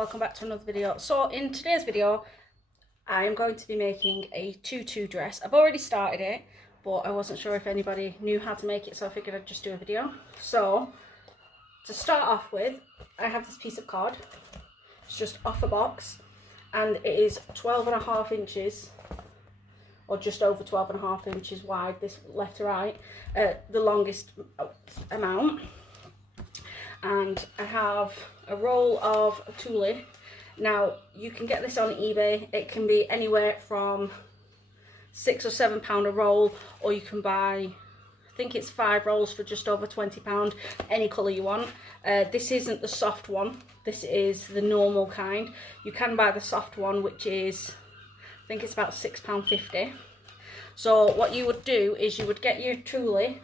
welcome back to another video. So in today's video I am going to be making a tutu dress. I've already started it, but I wasn't sure if anybody knew how to make it, so I figured I'd just do a video. So to start off with, I have this piece of card. It's just off a box and it is 12.5 inches, or just over 12.5 inches wide, this left to right, the longest amount. And I have a roll of tulle. Now you can get this on eBay. It can be anywhere from £6 or £7 a roll, or you can buy, I think it's 5 rolls for just over £20, any colour you want. This isn't the soft one, this is the normal kind. You can buy the soft one, which is, I think it's about £6.50. So what you would do is you would get your tulle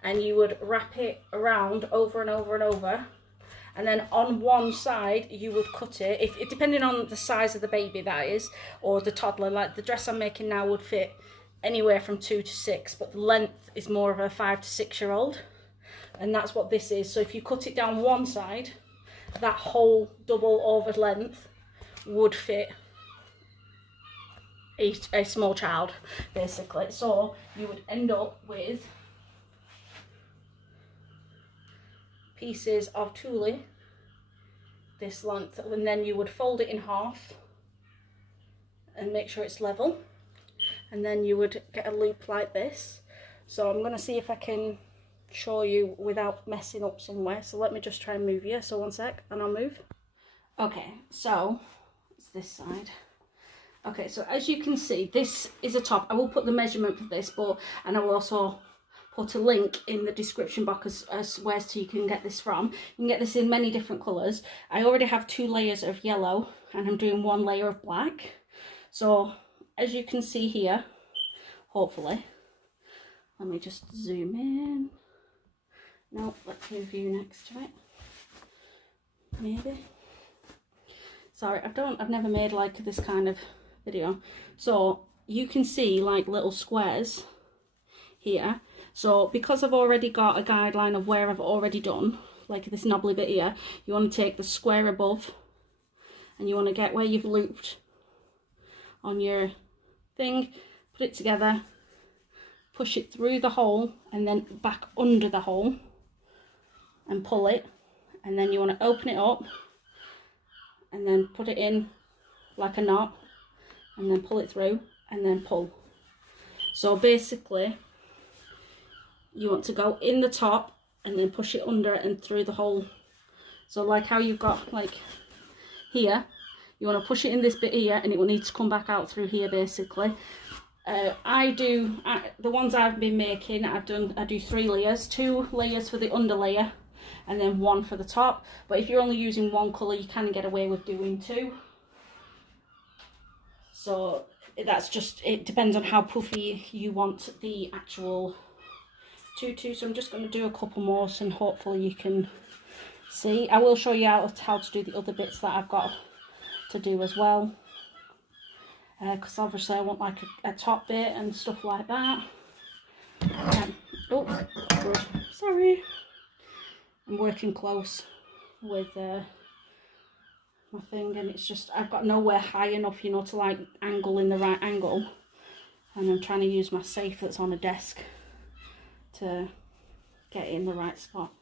and you would wrap it around over and over and over, and then on one side you would cut it, if depending on the size of the baby that is, or the toddler. Like the dress I'm making now would fit anywhere from 2 to 6, but the length is more of a 5 to 6 year old, and that's what this is. So if you cut it down one side, that whole double over length would fit a small child basically. So you would end up with pieces of tulle this length, and then you would fold it in half and make sure it's level, and then you would get a loop like this. So I'm going to see if I can show you without messing up somewhere, so let me just try and move you. So one sec and I'll move. Okay, so it's this side. Okay, so as you can see, this is a top. I will put the measurement for this, and I will also put a link in the description box as where you can get this from. You can get this in many different colours. I already have 2 layers of yellow and I'm doing 1 layer of black. So as you can see here, hopefully, let me just zoom in. No, let's move you next to it. Maybe. Sorry, I've never made like this kind of video. So you can see like little squares here. So because I've already got a guideline of where I've already done, like this knobbly bit here, you want to take the square above and you want to get where you've looped on your thing, put it together, push it through the hole and then back under the hole and pull it, and then you want to open it up and then put it in like a knot and then pull it through and then pull. So basically you want to go in the top and then push it under and through the hole. So like how you've got like here, you want to push it in this bit here and it will need to come back out through here basically. The ones I've been making, I do 3 layers, 2 layers for the under layer and then 1 for the top. But if you're only using 1 colour, you can get away with doing 2. So that's just, it depends on how puffy you want the actual tutu. So I'm just going to do a couple more and hopefully you can see. I will show you how to do the other bits that I've got to do as well, because obviously I want like a top bit and stuff like that. Oh, good. Sorry, I'm working close with my thing, and it's just I've got nowhere high enough, you know, to like angle in the right angle, and I'm trying to use my safe that's on a desk to get in the right spot.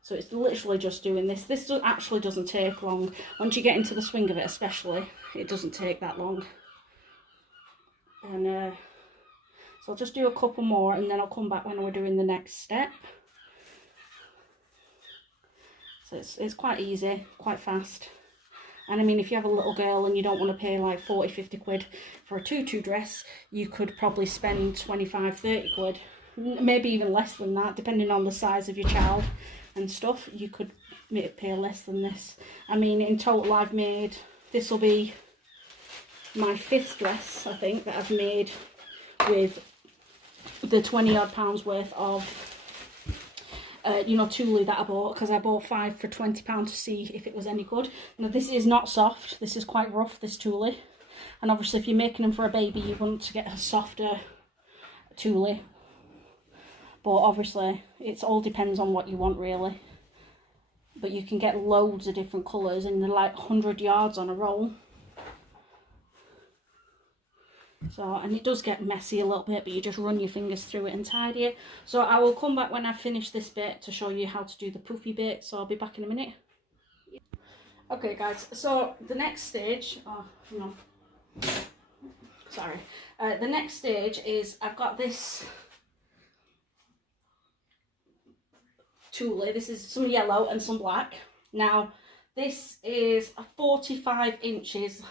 So it's literally just doing this. This actually doesn't take long. Once you get into the swing of it especially, it doesn't take that long. And so I'll just do a couple more and then I'll come back when we're doing the next step. So it's quite easy, quite fast. And I mean, if you have a little girl and you don't want to pay like 40-50 quid for a tutu dress, you could probably spend 25-30 quid. Maybe even less than that, depending on the size of your child and stuff. You could pay less than this. I mean, in total I've made, this will be my 5th dress I think that I've made with the 20 odd pounds worth of you know, tulle that I bought, because I bought 5 for £20 to see if it was any good. Now this is not soft, this is quite rough, this tulle, and obviously if you're making them for a baby you want to get a softer tulle. But obviously it all depends on what you want really. but you can get loads of different colours, and they're like 100 yards on a roll. So, and it does get messy a little bit, but you just run your fingers through it and tidy it. So I will come back when I finish this bit to show you how to do the poofy bit, so I'll be back in a minute. Okay guys, so the next stage, oh no, sorry, the next stage is I've got this tulle. This is some yellow and some black. Now this is 45 inches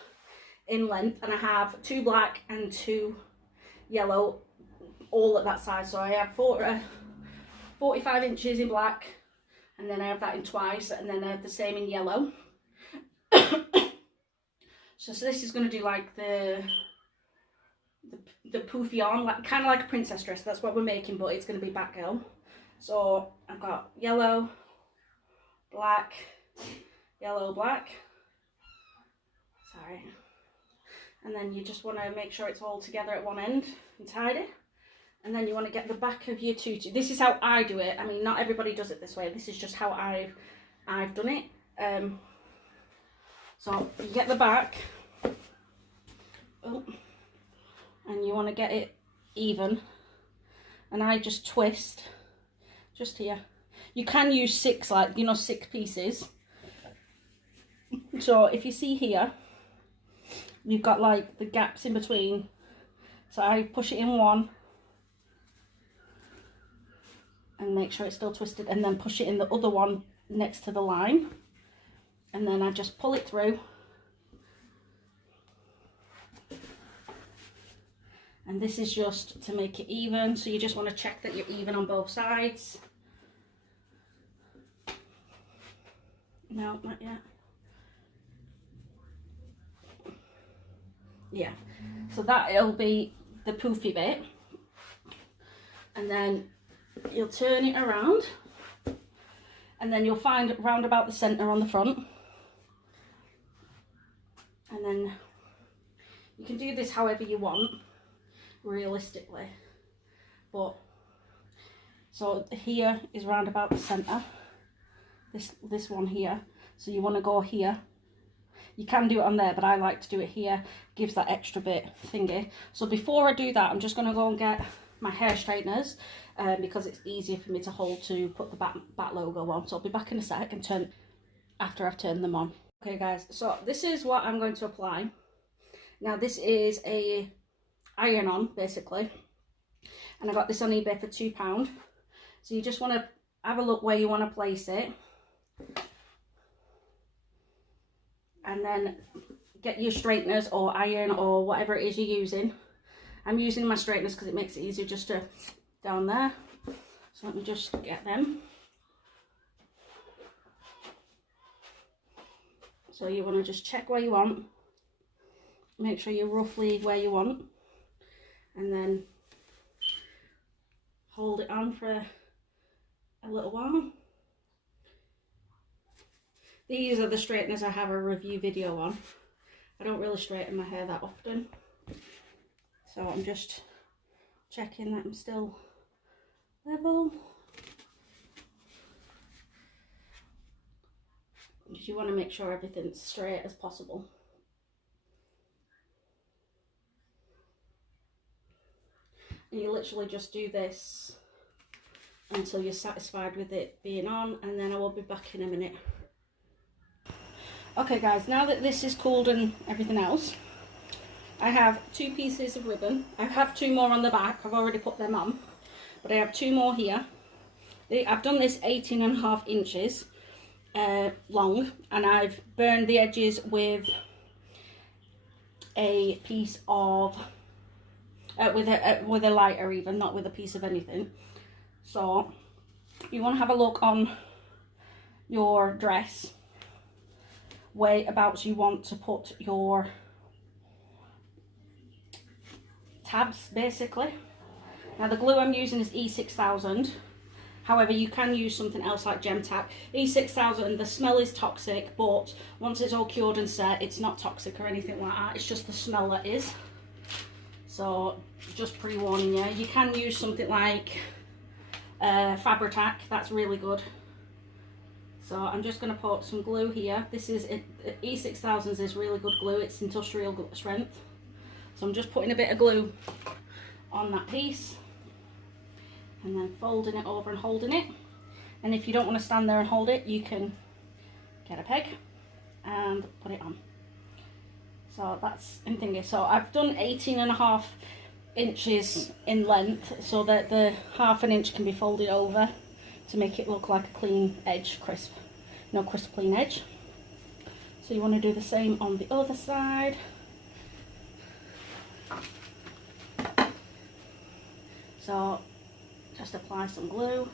in length, and I have 2 black and 2 yellow all at that size. So I have 45 inches in black, and then I have that in twice, and then I have the same in yellow. So this is going to do like the poofy arm, like kind of like a princess dress. That's what we're making, but it's going to be Batgirl. So I've got yellow, black, yellow, black. Sorry. And then you just want to make sure it's all together at one end and tidy. And then you want to get the back of your tutu. This is how I do it. I mean, not everybody does it this way. This is just how I've done it. So you get the back, and you want to get it even. And I just twist just here. You can use 6, like, you know, 6 pieces. So if you see here, you've got like the gaps in between. So I push it in one and make sure it's still twisted, and then push it in the other one next to the line, and then I just pull it through. And this is just to make it even, so you just want to check that you're even on both sides. No, not yet. Yeah, so that'll be the poofy bit, and then you'll turn it around, and then you'll find round about the centre on the front, and then you can do this however you want realistically, but so here is round about the centre, this one here, so you want to go here. You can do it on there, but I like to do it here. Gives that extra bit thingy. So before I do that, I'm just going to go and get my hair straighteners, because it's easier for me to hold to put the bat logo on. So I'll be back in a sec and turn after I've turned them on. Okay guys, so this is what I'm going to apply. Now this is a iron on basically, and I got this on eBay for £2. So you just want to have a look where you want to place it, and then get your straighteners or iron or whatever it is you're using. I'm using my straighteners because it makes it easier just to down there. So let me just get them. So you want to just check where you want, make sure you're roughly where you want, and then hold it on for a little while. These are the straighteners I have a review video on. I don't really straighten my hair that often, so I'm just checking that I'm still level. You want to make sure everything's straight as possible. And you literally just do this until you're satisfied with it being on, and then I will be back in a minute. Okay guys, now that this is cooled and everything else, I have 2 pieces of ribbon. I have 2 more on the back. I've already put them on, but I have 2 more here. I've done this 18.5 inches long, and I've burned the edges with a piece of with a lighter, even not with a piece of anything. So you want to have a look on your dress whereabouts you want to put your tabs basically. Now the glue I'm using is E6000. However, you can use something else like Gem Tack. E6000, the smell is toxic, but once it's all cured and set, it's not toxic or anything like that. It's just the smell that is. So just pre-warning you. You can use something like Fabri-Tac. That's really good. So I'm just going to put some glue here. This is E6000 is really good glue. It's industrial strength. So I'm just putting a bit of glue on that piece and then folding it over and holding it. And if you don't want to stand there and hold it, you can get a peg and put it on. So that's in thingy. So I've done 18.5 inches in length so that the ½ an inch can be folded over to make it look like a clean edge, crisp clean edge. So you want to do the same on the other side. So just apply some glue.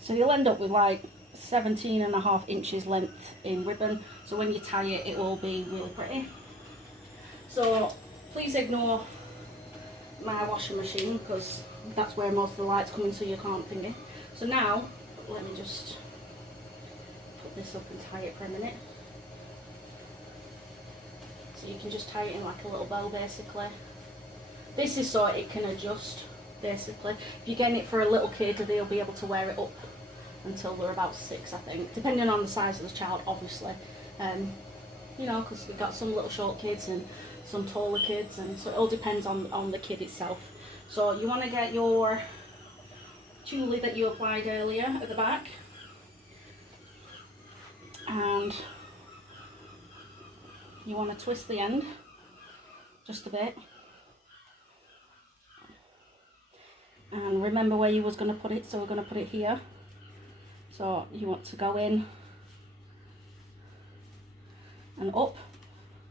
So you'll end up with like 17.5 inches length in ribbon. So when you tie it, it will be really pretty. So please ignore my washing machine because that's where most of the light's coming, so you can't finger. So now, let me just put this up and tie it for a minute. So you can just tie it in like a little bow basically. This is so it can adjust basically. If you're getting it for a little kid, they'll be able to wear it up until they're about 6, I think, depending on the size of the child, obviously. You know, because we've got some little short kids and some taller kids, and so it all depends on the kid itself. So you want to get your tulle that you applied earlier at the back, and you want to twist the end just a bit, and remember where you was going to put it, so we're going to put it here. So you want to go in and up,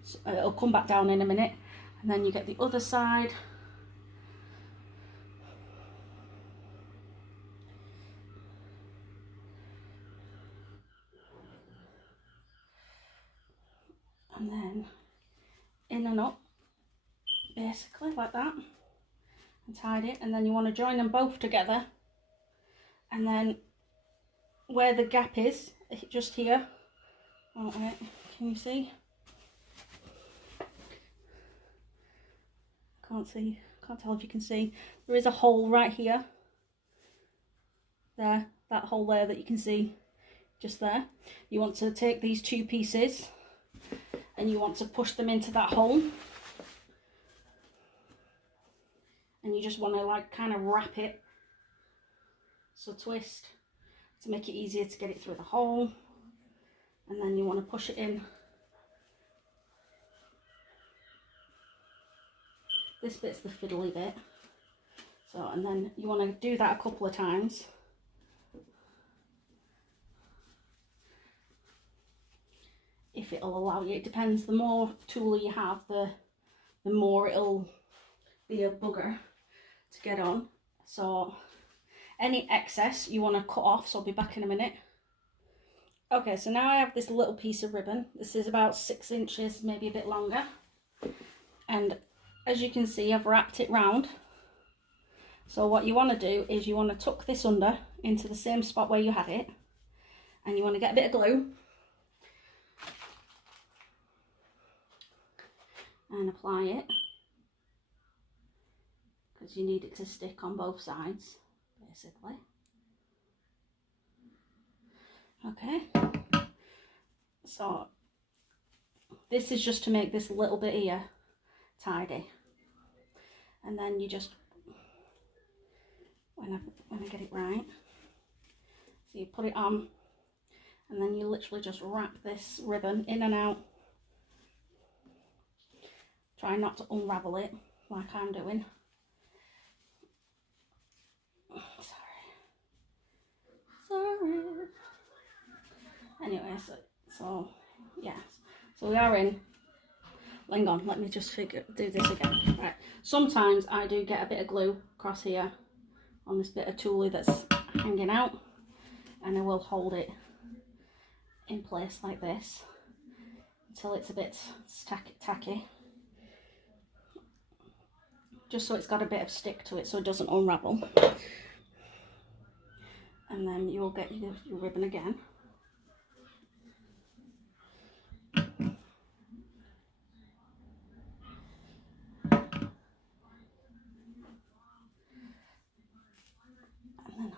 so it'll come back down in a minute, and then you get the other side, and then in and up basically like that, and tied it. And then you want to join them both together, and then where the gap is, just here, oh wait, can you see? Can't tell if you can see. There is a hole right here, there, that hole there that you can see just there. You want to take these 2 pieces and you want to push them into that hole, and you just want to like kind of wrap it, so twist to make it easier to get it through the hole, and then you want to push it in. This bit's the fiddly bit. So, and then you want to do that a couple of times. If it'll allow you, it depends. The more tulle you have, the more it'll be a bugger to get on. So any excess you want to cut off, so I'll be back in a minute. Okay, so now I have this little piece of ribbon. This is about 6 inches, maybe a bit longer. And as you can see, I've wrapped it round. So what you want to do is you want to tuck this under into the same spot where you had it. And you want to get a bit of glue. And apply it. Because you need it to stick on both sides, basically. Okay, so this is just to make this little bit here tidy, and then you just, when I get it right, so you put it on, and then you literally just wrap this ribbon in and out. Try not to unravel it like I'm doing. Sorry. Anyway, so yeah, so we are in. Hang on, let me just do this again. Right, sometimes I do get a bit of glue across here on this bit of tulle that's hanging out, and I will hold it in place like this until it's a bit tacky, just so it's got a bit of stick to it so it doesn't unravel. And then you will get your ribbon again.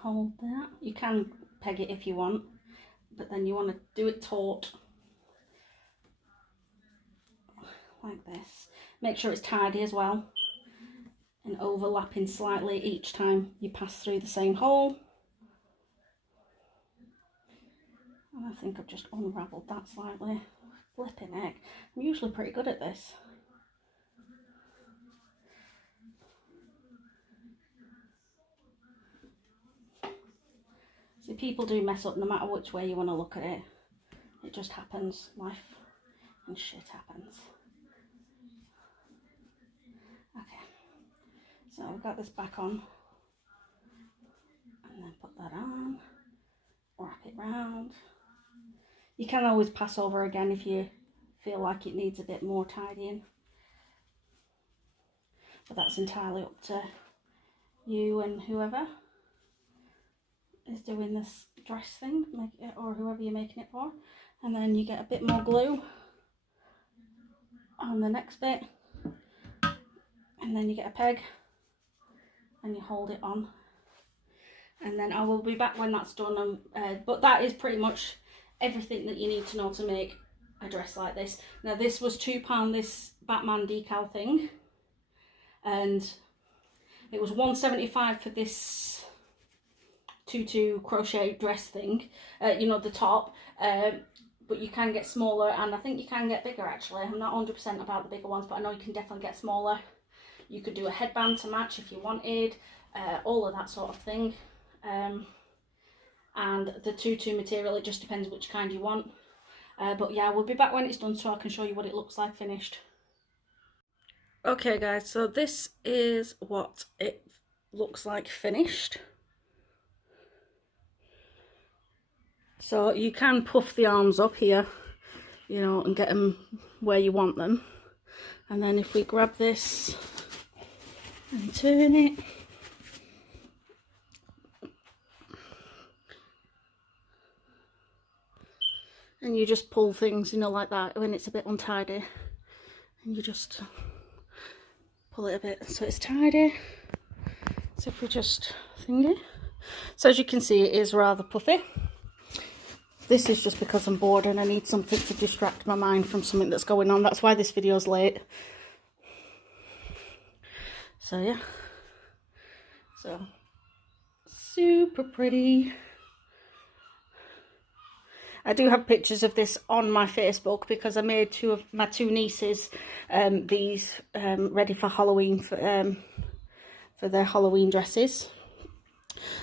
hold that. You can peg it if you want, but then you want to do it taut like this. Make sure it's tidy as well and overlapping slightly each time you pass through the same hole. And I think I've just unravelled that slightly. Flipping heck, I'm usually pretty good at this. See, people do mess up no matter which way you want to look at it. It just happens. Life and shit happens. Okay, so we've got this back on. And then put that on. Wrap it round. You can always pass over again if you feel like it needs a bit more tidying. But that's entirely up to you and whoever is doing this dress thing, or whoever you're making it for. And then you get a bit more glue on the next bit, and then you get a peg and you hold it on, and then I will be back when that's done. But that is pretty much everything that you need to know to make a dress like this. Now this was £2, this Batman decal thing, and it was £1.75 for this tutu crochet dress thing, you know, the top, but you can get smaller, and I think you can get bigger actually. I'm not 100% about the bigger ones, but I know you can definitely get smaller. You could do a headband to match if you wanted, all of that sort of thing. And the tutu material, it just depends which kind you want. But yeah, we'll be back when it's done so I can show you what it looks like finished. Okay guys, so this is what it looks like finished. So you can puff the arms up here, you know, and get them where you want them. And then if we grab this and turn it, and you just pull things, you know, like that when it's a bit untidy, and you just pull it a bit so it's tidy. So if we just thingy, so as you can see, it is rather puffy. This is just because I'm bored and I need something to distract my mind from something that's going on. That's why this video's late. So yeah, so super pretty. I do have pictures of this on my Facebook because I made my two nieces these ready for Halloween, for their Halloween dresses.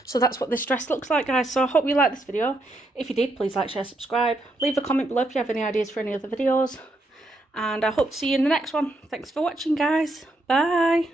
So that's what this dress looks like, guys. So I hope you liked this video. If you did, please like, share, subscribe. Leave a comment below if you have any ideas for any other videos. And I hope to see you in the next one. Thanks for watching, guys. Bye.